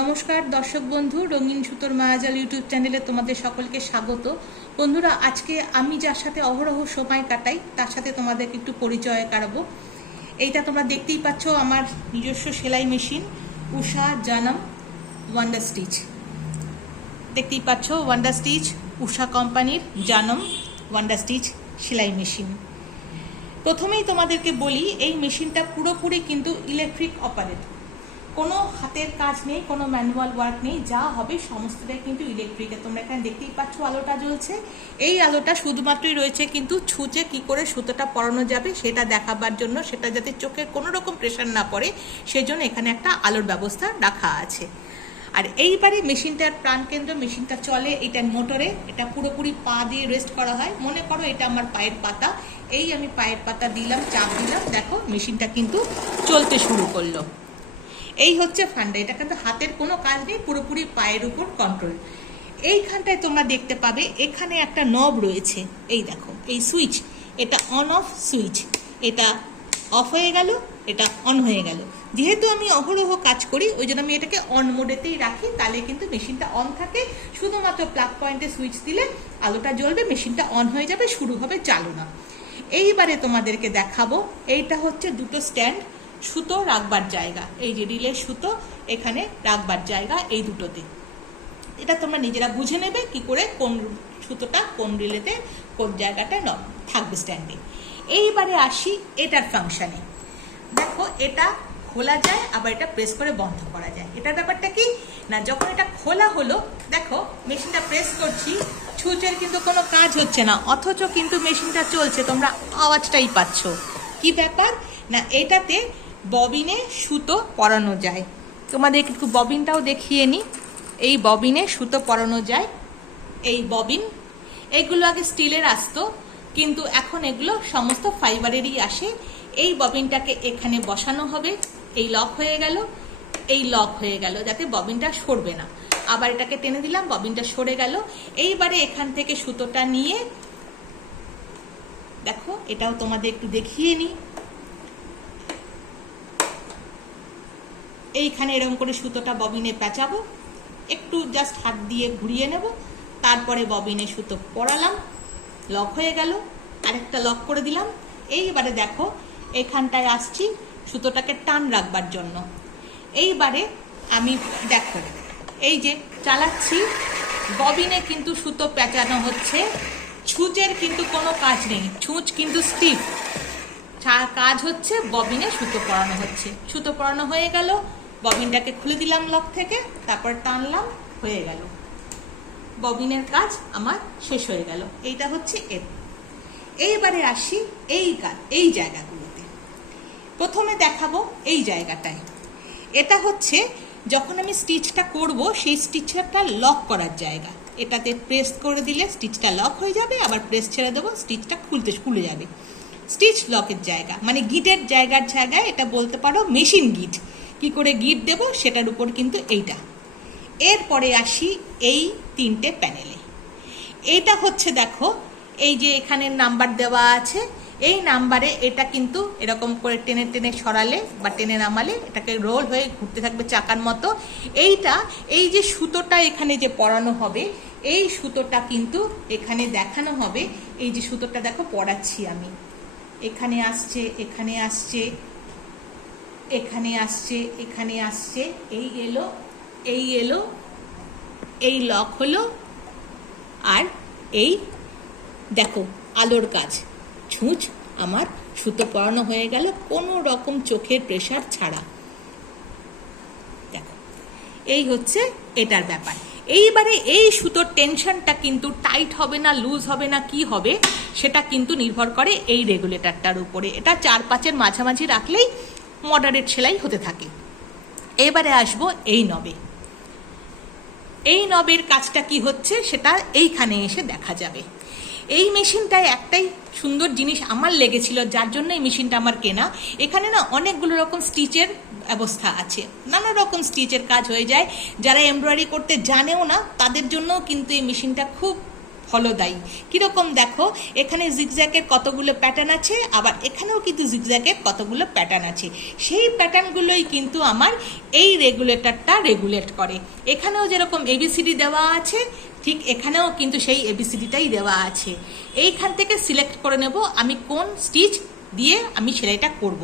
নমস্কার দর্শক বন্ধু, রঙিন সুতোর মায়াজাল ইউটিউব চ্যানেলে তোমাদের সকলকে স্বাগত। বন্ধুরা, আজকে আমি যার সাথে অহরহ সময় কাটাই তার সাথে তোমাদেরকে একটু পরিচয় করাবো। এইটা তোমরা দেখতেই পাচ্ছ, আমার নিজস্ব সেলাই মেশিন উষা জানাম ওয়ান্ডার স্টিচ। দেখতেই পাচ্ছ ওয়ান্ডার স্টিচ, উষা কোম্পানির জানাম ওয়ান্ডার স্টিচ সেলাই মেশিন। প্রথমেই তোমাদেরকে বলি, এই মেশিনটা পুরোপুরি কিন্তু ইলেকট্রিক অপারেট, কোনো হাতের কাজ নেই, কোনো ম্যানুয়াল ওয়ার্ক নেই, যা হবে সমস্তটাই কিন্তু ইলেকট্রিকে। তোমরা এখানে দেখতেই পাচ্ছ আলোটা জ্বলছে। এই আলোটা শুধুমাত্রই রয়েছে কিন্তু ছুঁচে কি করে সুতোটা পরানো যাবে সেটা দেখাবার জন্য, সেটা যাতে চোখের কোনো রকম প্রেশার না পড়ে সেজন্য এখানে একটা আলোর ব্যবস্থা রাখা আছে। আর এইবারে মেশিনটার প্রাণকেন্দ্র, মেশিনটা চলে এটা মোটরে, এটা পুরোপুরি পা দিয়ে রেস্ট করা হয়। মনে করো এটা আমার পায়ের পাতা, এই আমি পায়ের পাতা দিলাম, চাপ দিলাম, দেখো মেশিনটা কিন্তু চলতে শুরু করলো। এই হচ্ছে ফান্ডা, এটা কিন্তু হাতের কোনো কাজ নেই, পুরোপুরি পায়ের উপর কন্ট্রোল। এইখানটায় তোমরা দেখতে পাবে এখানে একটা নব রয়েছে, এই দেখো এই সুইচ, এটা অন অফ সুইচ, এটা অফ হয়ে গেল, এটা অন হয়ে গেল। যেহেতু আমি অহরহ কাজ করি ওই জন্য আমি এটাকে অন মোডেতেই রাখি, তাহলে কিন্তু মেশিনটা অন থাকে। শুধুমাত্র প্লাগ পয়েন্টে সুইচ দিলে আলোটা জ্বলবে, মেশিনটা অন হয়ে যাবে, শুরু হবে চালনা। এইবারে তোমাদেরকে দেখাবো, এইটা হচ্ছে দুটো স্ট্যান্ড, সুতো রাখবার জায়গা, এই যে রিলের সুতো এখানে রাখবার জায়গা এই দুটোতে। এটা তোমরা নিজেরা বুঝে নেবে কি করে কোন সুতোটা কোন রিলেতে কোন জায়গাটা থাকবে স্ট্যান্ডে। এইবারে আসি এটার ফাংশানে। দেখো এটা খোলা যায়, আবার এটা প্রেস করে বন্ধ করা যায়। এটার ব্যাপারটা কি না, যখন এটা খোলা হলো, দেখো মেশিনটা প্রেস করছি, ছুঁচের কিন্তু কোনো কাজ হচ্ছে না, অথচ কিন্তু মেশিনটা চলছে, তোমরা আওয়াজটাই পাচ্ছ। কি ব্যাপার না, এটাতে ববিনে সুতো পরানো যায়। তোমাদের একটু ববিনটাও দেখিয়ে নিই। এই ববিনে সুতো পরানো যায়, এই ববিন। এগুলো আগে স্টিলের আসতো, কিন্তু এখন এগুলো সমস্ত ফাইবারেরই আসে। এই ববিনটাকে এখানে বসানো হবে, এই লক হয়ে গেল, এই লক হয়ে গেল, যাতে ববিনটা সরবে না। আবার এটাকে টেনে দিলাম, ববিনটা সরে গেল। এইবারে এখান থেকে সুতোটা নিয়ে, দেখো এটাও তোমাদের একটু দেখিয়ে নিই। এইখানে এরকম করে সুতোটা ববিনে পেঁচাবো, একটু জাস্ট হাত দিয়ে ঘুরিয়ে নেব, তারপরে ববিনে সুতো পরালাম, লক হয়ে গেল, আরেকটা লক করে দিলাম। এইবারে দেখো এখানটায় আসছি সুতোটাকে টান রাখবার জন্য। এইবারে আমি দেখো এই যে চালাচ্ছি, ববিনে কিন্তু সুতো পেঁচানো হচ্ছে, ছুঁচের কিন্তু কোনো কাজ নেই, ছুঁচ কিন্তু স্টিফ, কাজ হচ্ছে ববিনে সুতো পরানো হচ্ছে। সুতো পরানো হয়ে গেল, ববিনটাকে খুলে দিলাম লক থেকে, তারপর টানলাম, হয়ে গেল, ববিনের কাজ আমার শেষ হয়ে গেল। এইটা হচ্ছে এর। এইবারে আসি এই জায়গাগুলোতে। প্রথমে দেখাবো এই জায়গাটায়, এটা হচ্ছে যখন আমি স্টিচটা করব সেই স্টিচটা লক করার জায়গা। এটাতে প্রেস করে দিলে স্টিচটা লক হয়ে যাবে, আবার প্রেস ছেড়ে দেবো, স্টিচটা খুলে যাবে। স্টিচ লকের জায়গা মানে গিটের জায়গায় এটা বলতে পারো মেশিন গিট। কি করে গিট দেব সেটার উপর কিন্তু এইটা। এরপরে আসি এই তিনটে প্যানেলে। এইটা হচ্ছে দেখো, এই যে এখানে নাম্বার দেওয়া আছে, এই নাম্বারে এটা কিন্তু এরকম করে টেনে টেনে সরালে বা টেনে নামালে এটাকে রোল হয়ে ঘুরতে থাকবে চাকার মতো। এইটা, এই যে সুতোটা এখানে যে পরানো হবে, এই সুতোটা কিন্তু এখানে দেখানো হবে। এই যে সুতোটা দেখো পরাচ্ছি আমি, এখানে আসছে, এখানে আসছে, এখানে আসছে, এখানে আসছে, এই এলো, এই এলো, এই লক হলো, আর এই দেখো আলোর কাজ, ছুঁচ আমার সুতো পরানো হয়ে গেল কোনো রকম চোখের প্রেশার ছাড়া। দেখো এই হচ্ছে এটার ব্যাপার। এইবারে এই সুতোর টেনশনটা কিন্তু টাইট হবে না, লুজ হবে না, কি হবে সেটা কিন্তু নির্ভর করে এই রেগুলেটরটার উপরে। এটা 4-5-এর মাঝামাঝি রাখলেই মডারেট সেলাই হতে থাকে। এবারে আসবো এই নবে। এই নবের কাজটা কি হচ্ছে সেটা এইখানে এসে দেখা যাবে। এই মেশিনটায় একটাই সুন্দর জিনিস আমার লেগেছিল, যার জন্য এই মেশিনটা আমার কেনা। এখানে না অনেকগুলো রকম স্টিচের ব্যবস্থা আছে, নানা রকম স্টিচের কাজ হয়ে যায়। যারা এমব্রয়ডারি করতে জানেও না তাদের জন্যও কিন্তু এই মেশিনটা খুব ফলদায়ী। কীরকম দেখো, এখানে জিগজ্যাগের কতগুলো প্যাটার্ন আছে, আবার এখানেও কিন্তু জিগজ্যাগের কতগুলো প্যাটার্ন আছে। সেই প্যাটার্নগুলোই কিন্তু আমার এই রেগুলেটরটা রেগুলেট করে। এখানেও যেরকম এবিসিডি দেওয়া আছে, ঠিক এখানেও কিন্তু সেই এবিসিডিটাই দেওয়া আছে। এইখান থেকে সিলেক্ট করে নেব আমি কোন স্টিচ দিয়ে আমি সেলাইটা করব।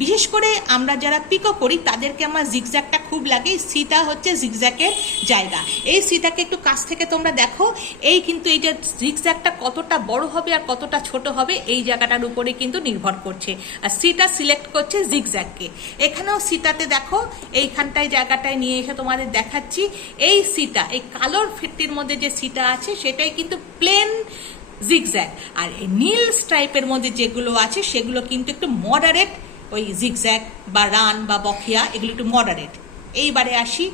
বিশেষ করে আমরা যারা পিকো করি তাদেরকে আমার জিগজ্যাগটা খুব লাগে। সিটা হচ্ছে জিগজ্যাগের জায়গা। এই সিটাকে একটু কাছ থেকে তোমরা দেখো, এই কিন্তু এই যে জিগজ্যাগটা কতটা বড় হবে আর কতটা ছোট হবে এই জায়গাটার উপরে কিন্তু নির্ভর করছে। আর সিটা সিলেক্ট করছে জিগজ্যাগকে। এখানেও সিটাতে দেখো, এইখানটায় জায়গাটায় নিয়ে এসে তোমাদের দেখাচ্ছি। এই সিটা, এই কালোর ফিটটির মধ্যে যে সিটা আছে সেটাই কিন্তু প্লেন জিগজ্যাগ, আর এই নীল স্ট্রাইপের মধ্যে যেগুলো আছে সেগুলো কিন্তু একটু মডারেট, ওই জিগজ্যাগ বা রান বা বখিয়া, এগুলো একটু মডারেট। এইবারে আসি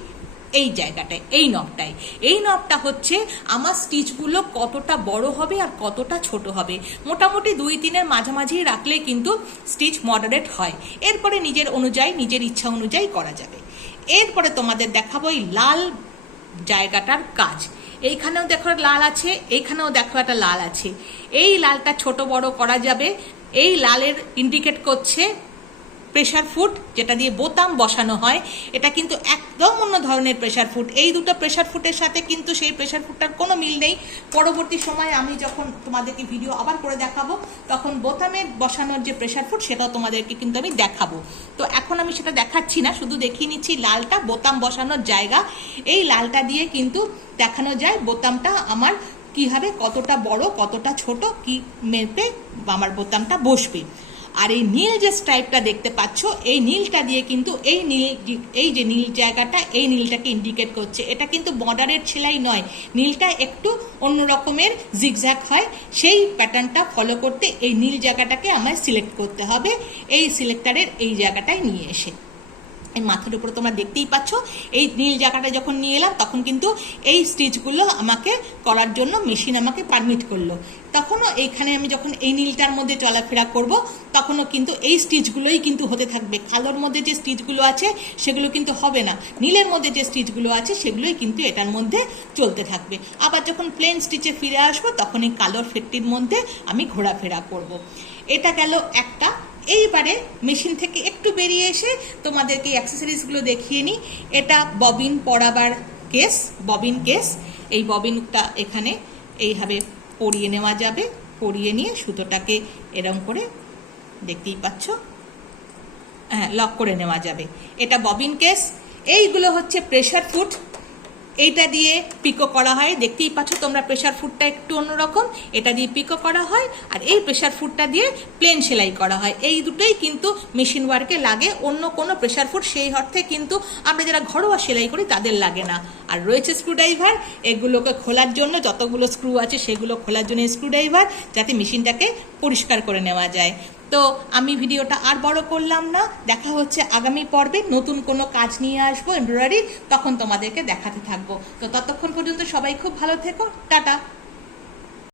এই জায়গাটায়, এই নবটায়। এই নবটা হচ্ছে আমার স্টিচগুলো কতটা বড় হবে আর কতটা ছোট হবে। মোটামুটি 2-3-এর মাঝামাঝি রাখলে কিন্তু স্টিচ মডারেট হয়। এরপরে নিজের অনুযায়ী, নিজের ইচ্ছা অনুযায়ী করা যাবে। এরপরে তোমাদের দেখাবো এই লাল জায়গাটার কাজ। এইখানেও দেখো লাল আছে, এইখানেও দেখো একটা লাল আছে। এই লালটা ছোট বড় করা যাবে। এই লালের ইন্ডিকেট করছে প্রেশার ফুট, যেটা দিয়ে বোতাম বসানো হয়। এটা কিন্তু একদম অন্য ধরনের প্রেশার ফুট। এই দুটো প্রেশার ফুটের সাথে কিন্তু সেই প্রেশার ফুটটার কোনো মিল নেই। পরবর্তী সময় আমি যখন তোমাদেরকে ভিডিও আবার করে দেখাবো, তখন বোতামে বসানোর যে প্রেশার ফুট সেটাও তোমাদেরকে কিন্তু আমি দেখাবো। তো এখন আমি সেটা দেখাচ্ছি না, শুধু দেখিয়ে নিচ্ছি লালটা বোতাম বসানোর জায়গা। এই লালটা দিয়ে কিন্তু দেখানো যায় বোতামটা আমার কীভাবে, কতটা বড় কতটা ছোট, কি মেপে আমার বোতামটা বসবে। আর এই নীল যে স্ট্রাইপটা দেখতে পাচ্ছ, এই নীলটা দিয়ে কিন্তু এই যে নীল জায়গাটা, এই নীলটাকে ইন্ডিকেট করছে। এটা কিন্তু মডারেট সেলাই নয়, নীলটা একটু অন্য রকমের জিগজ্যাগ হয়। সেই প্যাটার্নটা ফলো করতে এই নীল জায়গাটাকে আমায় সিলেক্ট করতে হবে, এই সিলেক্টারের এই জায়গাটায় নিয়ে এসে। এই মাথার উপরে তোমরা দেখতেই পাচ্ছ, এই নীল জায়গাটা যখন নিয়ে এলাম তখন কিন্তু এই স্টিচগুলো আমাকে করার জন্য মেশিন আমাকে পারমিট করলো। তখনও এইখানে আমি যখন এই নীলটার মধ্যে চলাফেরা করব, তখনও কিন্তু এই স্টিচগুলোই কিন্তু হতে থাকবে। কালোর মধ্যে যে স্টিচগুলো আছে সেগুলো কিন্তু হবে না, নীলের মধ্যে যে স্টিচগুলো আছে সেগুলোই কিন্তু এটার মধ্যে চলতে থাকবে। আবার যখন প্লেন স্টিচে ফিরে আসবো তখন এই কালোর ফিটটির মধ্যে আমি ঘোরাফেরা করব। এটা গেল একটা। এইবারে মেশিন থেকে একটু বেরিয়ে এসে তোমাদেরকে অ্যাক্সেসরিজগুলো দেখিয়ে নিই। এটা ববিন পরাবার কেস, ববিন কেস। এই ববিনটা এখানে এইভাবে পরিয়ে নেওয়া যাবে। পরিয়ে নিয়ে সুতোটাকে এরকম করে, দেখতেই পাচ্ছ, হ্যাঁ, লক করে নেওয়া যাবে। এটা ববিন কেস। এইগুলো হচ্ছে প্রেশার ফুট। এইটা দিয়ে পিকো করা হয়, দেখতেই পাচ্ছ তোমরা, প্রেশার ফুটটা একটু অন্যরকম। এটা দিয়ে পিকো করা হয়, আর এই প্রেশার ফুটটা দিয়ে প্লেন সেলাই করা হয়। এই দুটোই কিন্তু মেশিন ওয়ার্কে লাগে, অন্য কোনো প্রেশার ফুট সেই অর্থে কিন্তু আমরা যারা ঘরোয়া সেলাই করি তাদের লাগে না। আর রয়েছে স্ক্রুড্রাইভার, এগুলোকে খোলার জন্য, যতগুলো স্ক্রু আছে সেগুলো খোলার জন্য স্ক্রুড্রাইভার, যাতে মেশিনটাকে পরিষ্কার করে নেওয়া যায়। তো আমি ভিডিওটা আর বড় করলাম না, দেখা হচ্ছে আগামী পর্বে। নতুন কোনো কাজ নিয়ে আসবো এমব্রয়ডারি, তখন তোমাদেরকে দেখাতে থাকবো। তো ততক্ষণ পর্যন্ত সবাই খুব ভালো থেকো, টাটা।